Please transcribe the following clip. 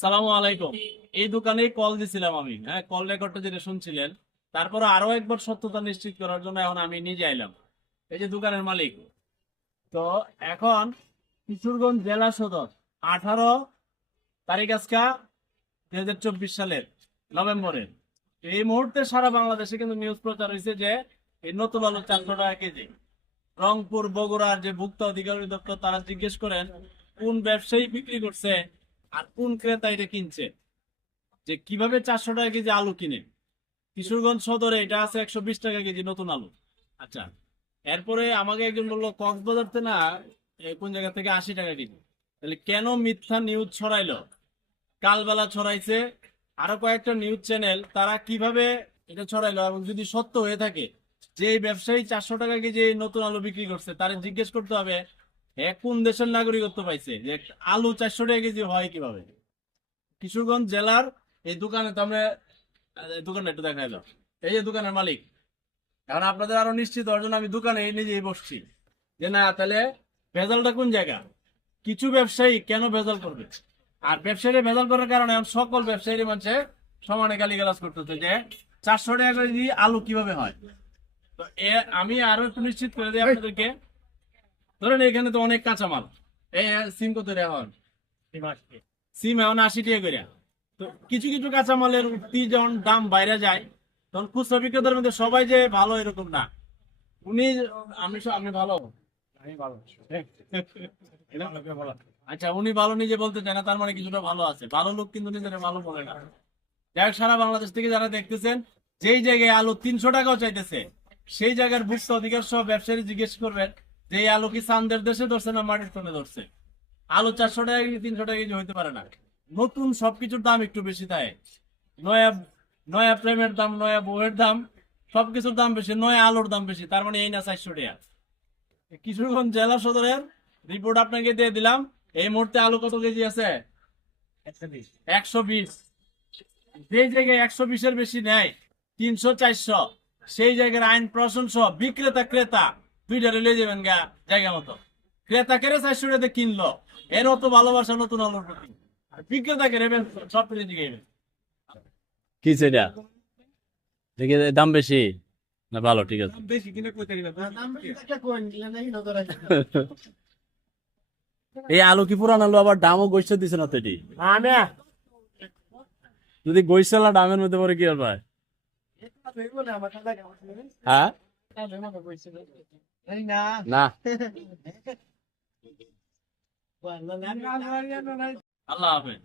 সালামু আলাইকুম। এই দোকানেই কল দিছিলাম আমি হ্যাঁ কল রেকর্ডটা যেটা শুনছিলেন, তারপরে আরও একবার সত্যতা নিশ্চিত করার জন্য এখন আমি নিজে আইলাম। এই যে দোকানের মালিক। তো এখন কিশোরগঞ্জ জেলা সদর, আঠারো তারিখ আজকা দুই হাজার চব্বিশ সালের নভেম্বরের এই মুহূর্তে সারা বাংলাদেশে কিন্তু নিউজ প্রচার হয়েছে যে এই নতুন আলু চারশো টাকা কেজি, রংপুর, বগুড়ার যে ভুক্ত অধিকারী দপ্তর তারা জিজ্ঞেস করেন, কোন ব্যবসায়ী বিক্রি করছে? আর কোন ক্রেতা এটা কিনছে যে কীভাবে চারশো টাকা কেজি আলু কিনে কিশোরগঞ্জ সদরে এটা আছে একশো বিশ টাকা কেজি নতুন আলু। আচ্ছা এরপরে আমাকে একজন বলল, কক্সবাজারতে না কোন জায়গা থেকে আশি টাকা কেজি? তাহলে কেন মিথ্যা নিউজ ছড়াইলো? কালবেলা ছড়াইছে। আরও কয়েকটা নিউজ চ্যানেল তারা কীভাবে এটা ছড়াইলো? এবং যদি সত্য হয়ে থাকে, যে ব্যবসায়ী চারশো টাকা কেজি নতুন আলু বিক্রি করছে, তারা জিজ্ঞেস করতে হবে কোন দেশের নাগরিকত্ব পাইছে? যে আলু চারশো টাকা কেজি হয় কীভাবে? কিশোরগঞ্জ জেলার এই দোকানে তো আমরা দোকানটা একটু দেখাই দাও। এই যে দোকানের মালিক। এখন আপনাদের আরও নিশ্চিত জন্য আমি দোকানে নিজেই বসছি। যে না, তাহলে ভেজালটা কোন জায়গা? কিছু ব্যবসায়ী কেন ভেজাল করবে? আর ব্যবসায়ী ভেজাল করার কারণে সকল ব্যবসায়ী মানুষে সমানে গালি গালাজ করতেছে যে চারশো টাকা দিয়ে আলু কীভাবে হয়? তো এ, আমি আরও একটু নিশ্চিত করে দিই আপনাদেরকে। ধরেন এখানে তো অনেক কাঁচামাল। সিম কত রে এখন? সিম এখন আশি টাকা করে তো কিছু কিছু কাঁচামালের উঠতি যখন দাম বাইরে যায় তখন খুচরা বিক্রেতার মধ্যে সবাই যে ভালো এরকম না। উনি আমি আপনি ভালো? আমি ভালো। আচ্ছা উনি ভালো নিজে বলতে চায় না তার মানে কিছুটা ভালো আছে। ভালো লোক কিন্তু নিজের ভালো বলে না। যাই সারা বাংলাদেশ থেকে যারা দেখতেছেন যেই জায়গায় আলু তিনশো টাকাও চাইতেছে সেই জায়গার ভুক্ত অধিকার সব ব্যবসায়ী জিজ্ঞেস করবেন যে আলু কি চান্দের দেশে ধরছে না মাটির তলে ধরছে? আলু চারশো টাকা কেজি, তিনশো টাকা কেজি হইতে পারে না। নতুন সবকিছুর দাম একটু বেশি দেয় নয়া নয়া প্রেমের দাম, নয়া বউয়ের দাম, সবকিছুর দাম বেশি, নয়া আলুর দাম বেশি, তার মানে এই না চারশো টাকা। কিশোরগঞ্জ জেলা সদরের রিপোর্ট আপনাকে দিয়ে দিলাম, এই মুহূর্তে আলু কত কেজি আছে? একশো বিশ। যে জায়গায় একশো বিশের বেশি নেয়, তিনশো, চারশো। সেই জায়গার আইন প্রশাসন সহ বিক্রেতা, ক্রেতা। দুইটা রেলে যাবেন গা জায়গা মতো। ক্রেতা কেড়ে চারশো টাকাতে কিনলো? এর অত ভালোবাসা নতুন আলুর প্রতি। আর বিক্রেতা কেড়েবেন সব দিকে কি সেটা দেখে দাম বেশি? না ভালো ঠিক আছে। বেশি কিনে কই তারি এই আলু কি পুরান আলু আবার দামও গৈছে দিছে না তো এটি আমি যদি গৈসালা দামের মধ্যে পরে কি হবে হ্যাঁ না না না আল্লাহ হাফেজ